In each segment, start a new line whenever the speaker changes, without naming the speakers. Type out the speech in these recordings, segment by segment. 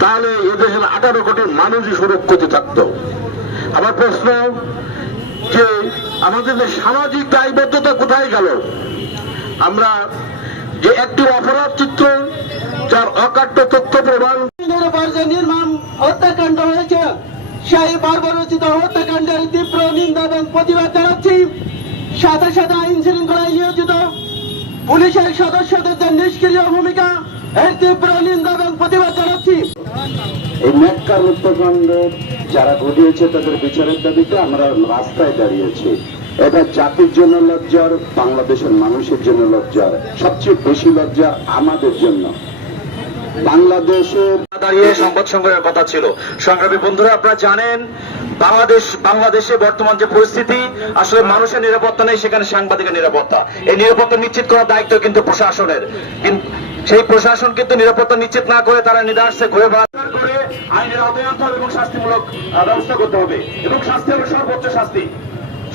তাহলে এদেশের আঠারো কোটি মানুষই সুরক্ষিত থাকতো। আমার প্রশ্ন, যে আমাদের যে সামাজিক দায়বদ্ধতা কোথায় গেল? আমরা যে একটি অপরাধ চিত্র, যার অকাট্য তথ্য প্রমাণ
নির্মম হত্যাকাণ্ড হয়েছে। সেই বর্বরচিত হত্যাকাণ্ডের তীব্র নিন্দা এবং প্রতিবাদ জানাচ্ছি। সাথে সাথে আইন শৃঙ্খলায় নিয়োজিত পুলিশের সদস্যদের যে নিষ্ক্রিয় ভূমিকা, এর তীব্র নিন্দা এবং প্রতিবাদ জানাচ্ছি।
এই ন্যাক্কার হত্যাকাণ্ড যারা ঘটিয়েছে তাদের বিচারের দাবিতে আমরা রাস্তায় দাঁড়িয়েছি। এটা জাতির জন্য লজ্জার, বাংলাদেশের মানুষের জন্য লজ্জার, সবচেয়ে বেশি লজ্জা আমাদের জন্য। বাংলাদেশের
দাঁড়িয়ে সংগ্রহের কথা ছিল। সংগ্রামী বন্ধুরা, আপনারা জানেন, বাংলাদেশ, বাংলাদেশে বর্তমান যে পরিস্থিতি, আসলে মানুষের নিরাপত্তা নেই, সেখানে সাংবাদিকের নিরাপত্তা। এই নিরাপত্তা নিশ্চিত করার দায়িত্ব কিন্তু প্রশাসনের। সেই প্রশাসন কিন্তু নিরাপত্তা নিশ্চিত না করে তারা নিদার্সে ঘুরে করে আইনের আওতায় আনতে হবে এবং শাস্তিমূলক ব্যবস্থা করতে হবে। এবং শাস্তি হবে সর্বোচ্চ শাস্তি।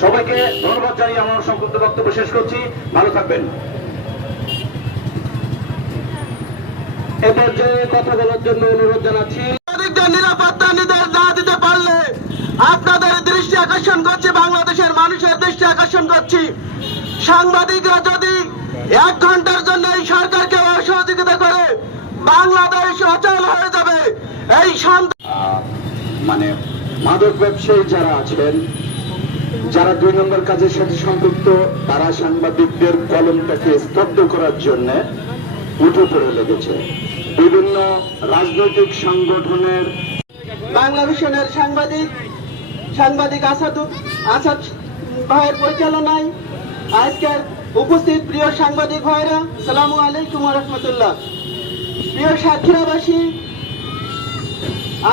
সবাইকে ধন্যবাদ জানিয়ে আমার সংক্ষিপ্ত বক্তব্য শেষ করছি। ভালো থাকবেন। এ পর্যায়ে কথা বলার জন্য অনুরোধ জানাচ্ছি।
নিরাপত্তা নির্দেশ না দিতে পারলে আপনাদের দৃষ্টি আকর্ষণ করছি বাংলাদেশের মানুষের দৃষ্টি আকর্ষণ করছি। সাংবাদিকরা যদি এক ঘণ্টার জন্য এই এই
মানে মাদক ব্যবসায়ী যারা আছেন যারা দুই নম্বর কাজের সাথে সম্পৃক্ত তারা সাংবাদিকদের কলমটাকে স্তব্ধ করার জন্য উঠে পড়ে লেগেছে। বিভিন্ন রাজনৈতিক সংগঠনের
বাংলা মিশনের সাংবাদিক সাংবাদিক আসাদ আসাদ ভাইয়ের পরিচালনায় আজকের উপস্থিত প্রিয় সাংবাদিক ভাইরা সালামু আলাইকুম রহমতুল্লাহ। প্রিয় সাক্ষীরাবাসী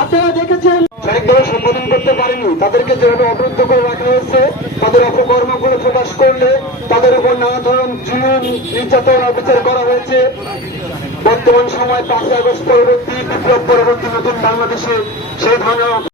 আপনারা দেখেছেন
সঠিকভাবে সম্বোধন করতে পারেনি, তাদেরকে যেভাবে অবরুদ্ধ করে রাখা হয়েছে, তাদের অপকর্মগুলো প্রকাশ করলে তাদের উপর নানা ধরনের জুলুম, নির্যাতন, অবিচার করা হয়েছে। বর্তমান সময় পাঁচই আগস্ট পরবর্তী বিপ্লব পরবর্তী নতুন বাংলাদেশে সেই ধরনের